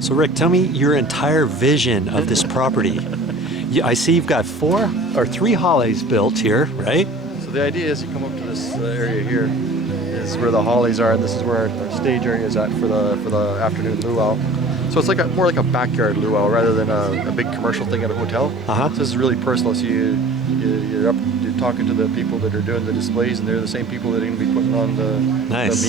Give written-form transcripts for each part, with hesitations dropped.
So Rick, tell me your entire vision of this property. I see you've got 4 or 3 hollies built here, right? So the idea is you come up to this area here, is where the hollies are, and this is where our stage area is at for the afternoon luau. So it's like more like a backyard luau rather than a big commercial thing at a hotel. So this is really personal. So you're talking to the people that are doing the displays, and they're the same people that are going to be putting on the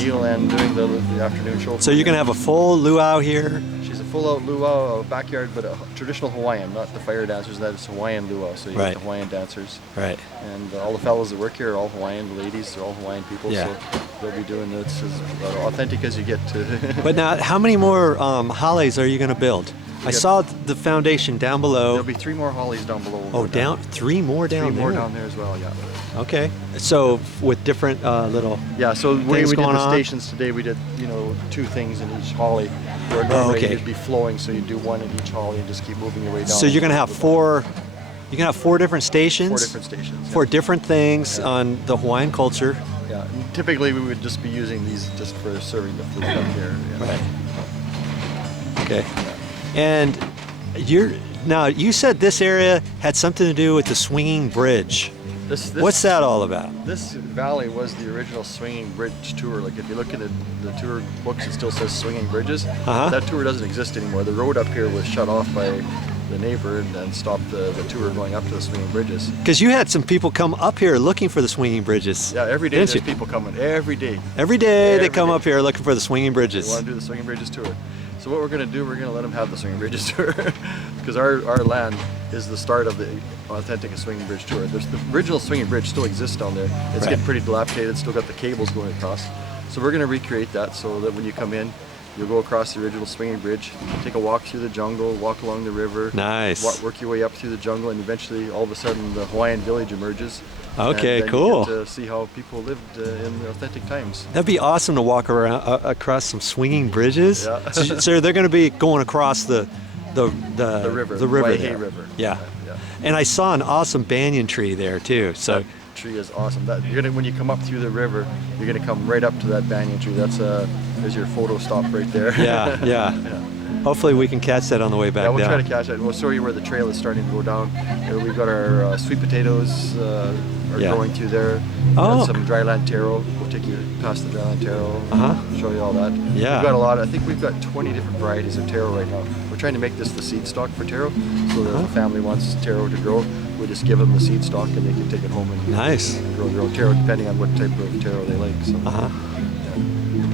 meal and doing the afternoon show. So you're going to have a full luau here? She's a full out luau, a backyard, but a traditional Hawaiian, not the fire dancers. That is Hawaiian luau. So you get the Hawaiian dancers. Right. And all the fellows that work here are all Hawaiian. The ladies are all Hawaiian people. Yeah. So they'll be doing this as authentic as you get to. But now, how many more hollies are you going to build? I saw the foundation down below. There'll be 3 more hollies down below. Oh, down 3 more down there? 3 more down there as well, yeah. Okay. So with different little so the way we did the on? stations today, we did 2 things in each holly. Where normally it'd be flowing, so you do 1 in each holly and just keep moving your way down. So you're going to have 4. You can have 4 different stations. 4 different stations. 4 different things on the Hawaiian culture. Yeah. And typically we would just be using these just for serving the food up here. Yeah. Right. Okay. And you said this area had something to do with the swinging bridge. What's that all about? This valley was the original Swinging Bridge Tour. Like if you look at the tour books, it still says Swinging Bridges. That tour doesn't exist anymore. The road up here was shut off by the neighbor and then stopped the tour going up to the Swinging Bridges. Because you had some people come up here looking for the Swinging Bridges. Yeah, every day there's people coming. Every day. Every day they come up here looking for the Swinging Bridges. They want to do the Swinging Bridges Tour. So what we're going to do, we're going to let them have the Swinging Bridges Tour because our land is the start of the authentic Swinging Bridge Tour. The original Swinging Bridge still exists down there. It's getting pretty dilapidated, still got the cables going across. So we're going to recreate that so that when you come in, you'll go across the original Swinging Bridge, take a walk through the jungle, walk along the river. Nice. Work your way up through the jungle, and eventually all of a sudden the Hawaiian village emerges. Okay, and cool. You get to see how people lived in the authentic times. That'd be awesome to walk around across some swinging bridges. Yeah. So they're going to be going across the river. The river. Wailuku River. Yeah. And I saw an awesome banyan tree there too. So that tree is awesome. When you come up through the river, you're going to come right up to that banyan tree. There's your photo stop right there. Yeah. Hopefully we can catch that on the way back down. Yeah, we'll try to catch that. We'll show you where the trail is starting to go down. We've got our sweet potatoes are growing through there. Some dryland taro. We'll take you past the dryland taro. Show you all that. Yeah. We've got a lot. I think we've got 20 different varieties of taro right now. We're trying to make this the seed stock for taro. So that if a family wants taro to grow, we just give them the seed stock and they can take it home and grow their own taro depending on what type of taro they like. So.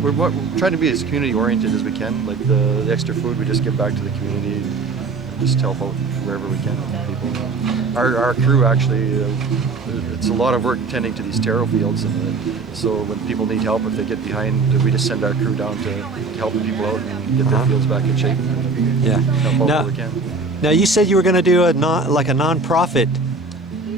We're trying to be as community oriented as we can. Like the extra food we just give back to the community and just help out wherever we can with people. Our crew actually, it's a lot of work tending to these taro fields, and so when people need help, if they get behind, we just send our crew down to help people out and get their fields back in shape. Help out where we can. Now you said you were going to do a non-profit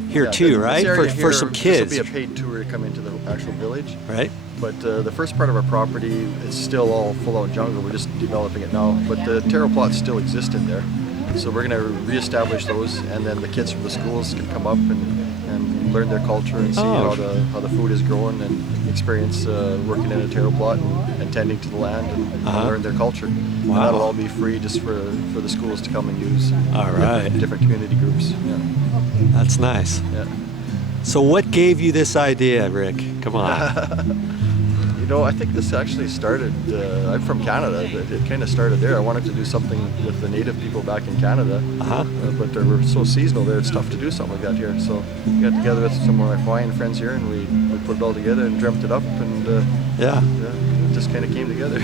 here too, right? For some kids. This will be a paid tour to come into the actual village. Right. But the first part of our property is still all full-out jungle. We're just developing it now. But the taro plots still exist in there. So we're going to reestablish those, and then the kids from the schools can come up and learn their culture and see how the food is growing and experience working in a taro plot and tending to the land and learn their culture. Wow. And that'll all be free just for the schools to come and use. All right. Different community groups. Yeah. That's nice. Yeah. So what gave you this idea, Rick? Come on. You know, I think this actually started, I'm from Canada, it kind of started there. I wanted to do something with the native people back in Canada, but they were so seasonal there, it's tough to do something like that here. So we got together with some of my Hawaiian friends here, and we put it all together and dreamt it up, and it just kind of came together.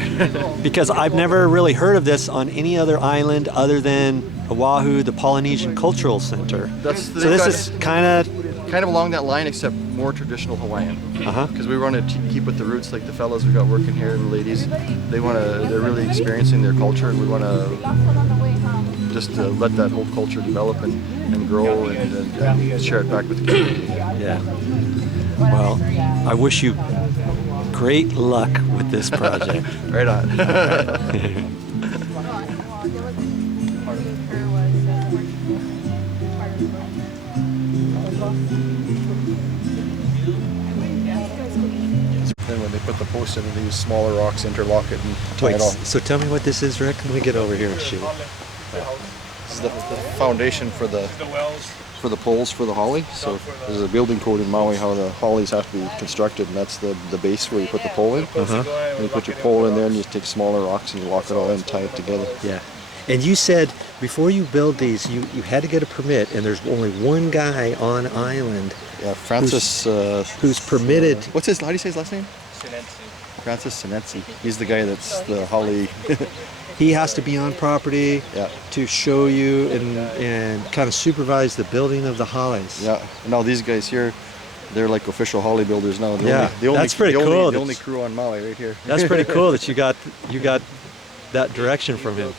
Because I've never really heard of this on any other island other than Oahu, the Polynesian Cultural Center. So this is kind of along that line, except more traditional Hawaiian. Because we want to keep with the roots, like the fellows we got working here, the ladies. They're really experiencing their culture, and we want to just let that whole culture develop and grow and share it back with the community. Yeah. Well, I wish you great luck with this project. Right on. Then when they put the post in, they use smaller rocks, interlock it, and tie it all. So tell me what this is, Rick. Let me get over here and shoot. This is the foundation for the poles for the holly. So there's a building code in Maui how the hollies have to be constructed, and that's the base where you put the pole in. And you put your pole in there, and you take smaller rocks and you lock it all in and tie it together. Yeah. And you said before you build these, you had to get a permit, and there's only one guy on island. Yeah, Francis. Who's permitted. How do you say his last name? Francis Sinetsi. He's the guy that's the holly. He has to be on property to show you and kind of supervise the building of the hollies. Yeah. Now these guys here, they're like official holly builders now. That's pretty cool. The only crew on Maui right here. That's pretty cool that you got that direction from him.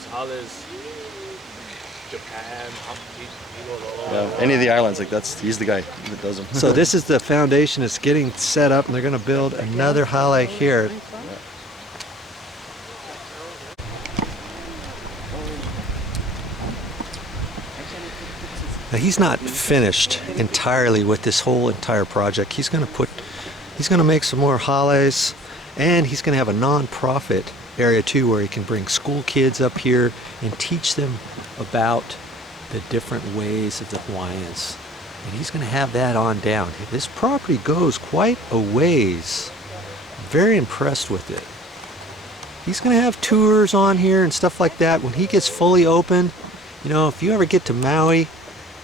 Yeah, any of the islands, he's the guy that does them. So this is the foundation. It's getting set up, and they're going to build another holly here. Now he's not finished entirely with this whole entire project. He's going to make some more hollies, and he's going to have a non-profit area too, where he can bring school kids up here and teach them about the different ways of the Hawaiians. And he's going to have that on down. This property goes quite a ways. Very impressed with it. He's going to have tours on here and stuff like that when he gets fully open. You know, if you ever get to Maui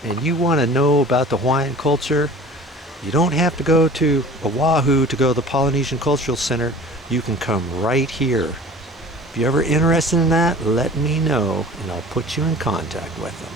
and you want to know about the Hawaiian culture, you don't have to go to Oahu to go to the Polynesian Cultural Center. You can come right here. If you're ever interested in that, let me know and I'll put you in contact with them.